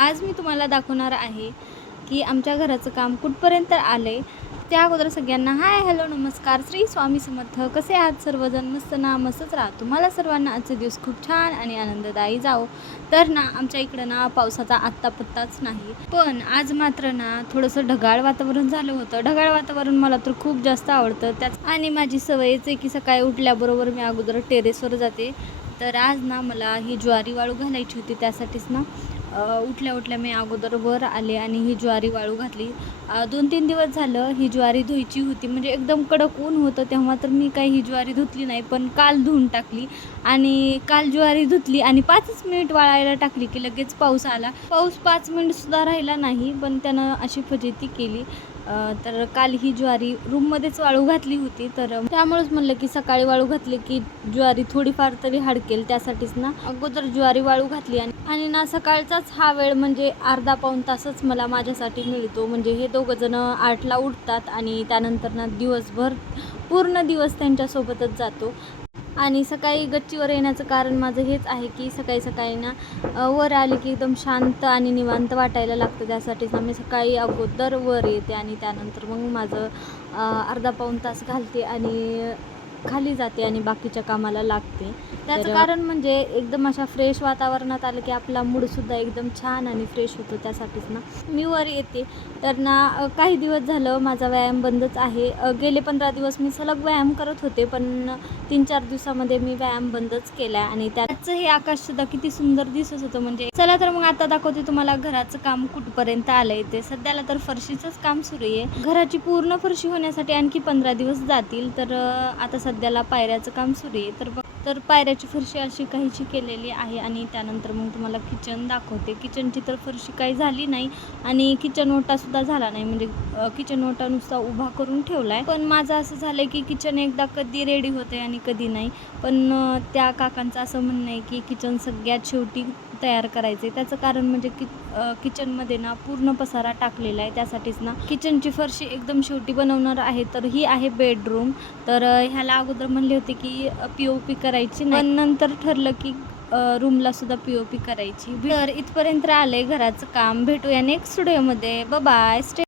आज मी तुम्हाला दाखवणार आहे की आमच्या घराचं काम कुठपर्यंत आले. त्या अगोदर सगळ्यांना हाय हॅलो नमस्कार श्री स्वामी समर्थ. कसे आहात सर्वजण? मस्त ना, मस्तच राहा. तुम्हाला सर्वांना आजचे दिवस खूप छान आणि आनंददायी जाओ. तर ना आमच्या इकडं ना पावसाचा आत्ता पत्ताच नाही, पण आज मात्र ना थोडंसं ढगाळ वातावरण झालं होतं. ढगाळ वातावरण मला तर खूप जास्त आवडतं. त्याच आणि माझी सवयच आहे की सकाळी उठल्याबरोबर मी अगोदर टेरेसवर जाते. तर आज ना मला ही ज्वारी वाळू घालायची होती, त्यासाठीच ना उठल्या उठल्या मी अगोदर वर आले आणि ही ज्वारी वाळू घातली. 2-3 दिवस झालं ही ज्वारी धुवायची होती, म्हणजे एकदम कडक ऊन होतं तेव्हा, तर मी काही ही ज्वारी धुतली नाही. पण काल धुवून टाकली आणि काल ज्वारी धुतली आणि 5च मिनिट वाळायला टाकली की लगेच पाऊस आला. पाऊस 5 मिनिटसुद्धा राहिला नाही, पण त्यानं अशी फजिती केली. तर काल ही ज्वारी रूममध्येच वाळू घातली होती, तर त्यामुळेच म्हणलं की सकाळी वाळू घातली की ज्वारी थोडीफार तरी हडकेल, त्यासाठीच ना अगोदर ज्वारी वाळू घातली. आणि ना सकाळचाच हा वेळ म्हणजे अर्धा पाऊण तासच मला माझ्यासाठी मिळतो. म्हणजे हे दोघंजणं 8ला उठतात आणि त्यानंतर ना दिवसभर पूर्ण दिवस त्यांच्यासोबतच जातो. आणि सकाळी गच्चीवर येण्याचं कारण माझं हेच आहे की सकाळी सकाळी ना वर आले की एकदम शांत आणि निवांत वाटायला लागतं. त्यासाठीच ना मी सकाळी अगोदर वर येते आणि त्यानंतर मग माझं अर्धा पाऊण तास घालते आणि खाली जाते आणि बाकीच्या कामाला लागते. त्याचं कारण म्हणजे एकदम अशा फ्रेश वातावरणात आलं की आपला मूडसुद्धा एकदम छान आणि फ्रेश होतो. त्यासाठीच ना मी वर येते. तर ना काही दिवस झालं माझा व्यायाम बंदच आहे. गेले 15 दिवस मी सलग व्यायाम करत होते, पण 3-4 दिवसामध्ये मी व्यायाम बंदच केला आहे. आणि त्याचं हे आकाशसुद्धा किती सुंदर दिसत होतं. म्हणजे चला तर मग आता दाखवते तुम्हाला घराचं काम कुठपर्यंत आलं आहे ते. सध्याला तर फरशीचंच काम सुरू आहे. घराची पूर्ण फरशी होण्यासाठी आणखी 15 दिवस जातील. तर आता सध्याला पायऱ्याचं काम सुरू आहे. तर पायऱ्याची फरशी अशी काहीची केलेली आहे आणि त्यानंतर मग तुम्हाला किचन दाखवते. किचनची तर फरशी काही झाली नाही आणि किचन ओटासुद्धा झाला नाही. म्हणजे किचन ओटा नुसता उभा करून ठेवला आहे. पण माझं असं झालं आहे की किचन एकदा कधी रेडी होते आणि कधी नाही. पण त्या काकांचं असं म्हणणं आहे की किचन सगळ्यात शेवटी तयार करायचं आहे. त्याचं कारण म्हणजे किचनमध्ये ना पूर्ण पसारा टाकलेला आहे. त्यासाठीच ना किचनची फरशी एकदम शेवटी बनवणार आहे. तर ही आहे बेडरूम. तर ह्याला अगोदर म्हणले होते की POP करायची नाही, पण नंतर ठरलं की रूमला सुद्धा POP करायची. तर इथपर्यंत आलंय घराचं काम. भेटूया नेक्स्ट व्हिडिओमध्ये. बाय.